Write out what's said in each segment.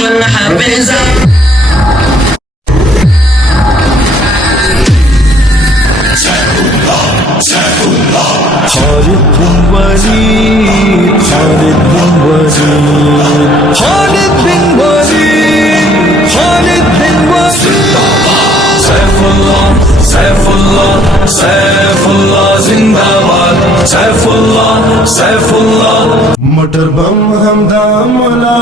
والحافظة خالد بن وليد خالد بن وليد خالد بن وليد خالد بن وليد سيف الله سيف الله سيف الله زندباد سيف الله سيف الله موټر بم هم دا مولا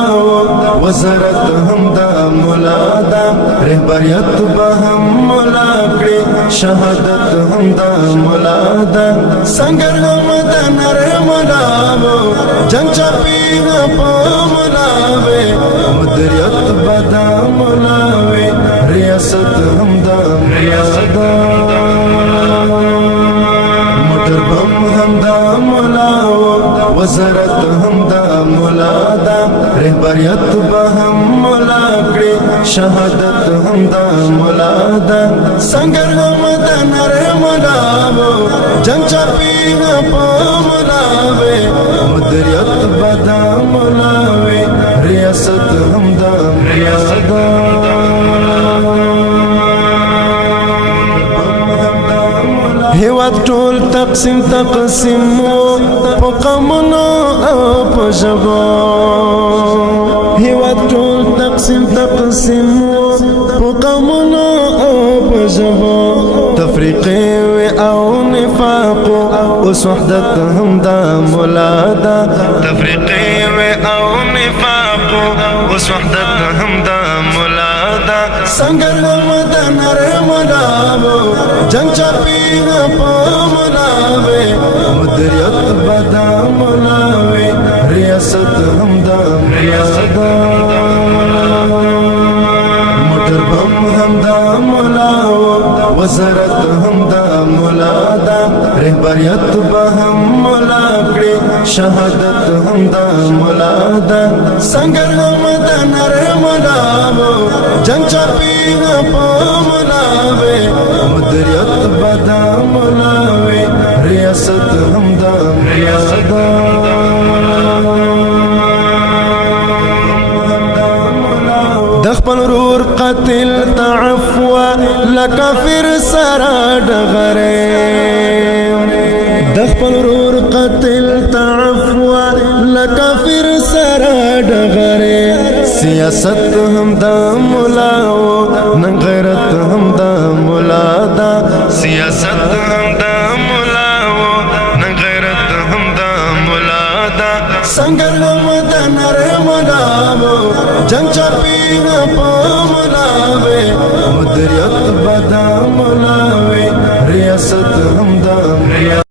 وزارت هم دا مولا دا رهبریت به هم مولا کړي شهادت هم دا مولا دا سنگر هم دا نر مولا جنگ چاپی په مولا وې مدریت به دا مولا وې ریاست هم دا مولا موټر بم هم دا مولا وزارت هم دا مولا دا رهبریت به هم مولا کړي شهادت هم دا مولا دا سنگر هم دا نر مولا جنگ چاپی په مولا وې مدریت به دا مولا وې ریاست هم دا مولا هیواد ټول تقسیم تقسیم په قومونو او په ژبو هیواد ټول تقسیم تقسیم په قومونو او په ژبو تفریقې او نفاق اوس وحدت هم دا مولا دا تفریقې او نفاق اوس وحدت هم دا مولا دا سنگر هم دا نر مولا جنگ چاپی په مولا وې مدریت به دا مولا وې ریاست هم دا مولا موټر بم هم دا مولا وزارت هم دا مولا دا رهبریت به هم مولا کړي شهادت هم دا مولا دا سنگر هم دا نر مولا جنگ چاپی په مولا وې مدریت به دا مولا وې ریاست هم دا مولا د خپل ورور قاتل تعفو لکافر سره ډغره د خپل ورور قاتل تعفو لکافر سره ډغره سیاست هم دا مولا نن غیرت هم دا مولا دا سیاست هم دا مولا نن غیرت هم دا مولا دا سنگر هم دا نر مولا جنگ چاپی په مولا وې مدریت به دا مولا وې ریاست هم دا مولا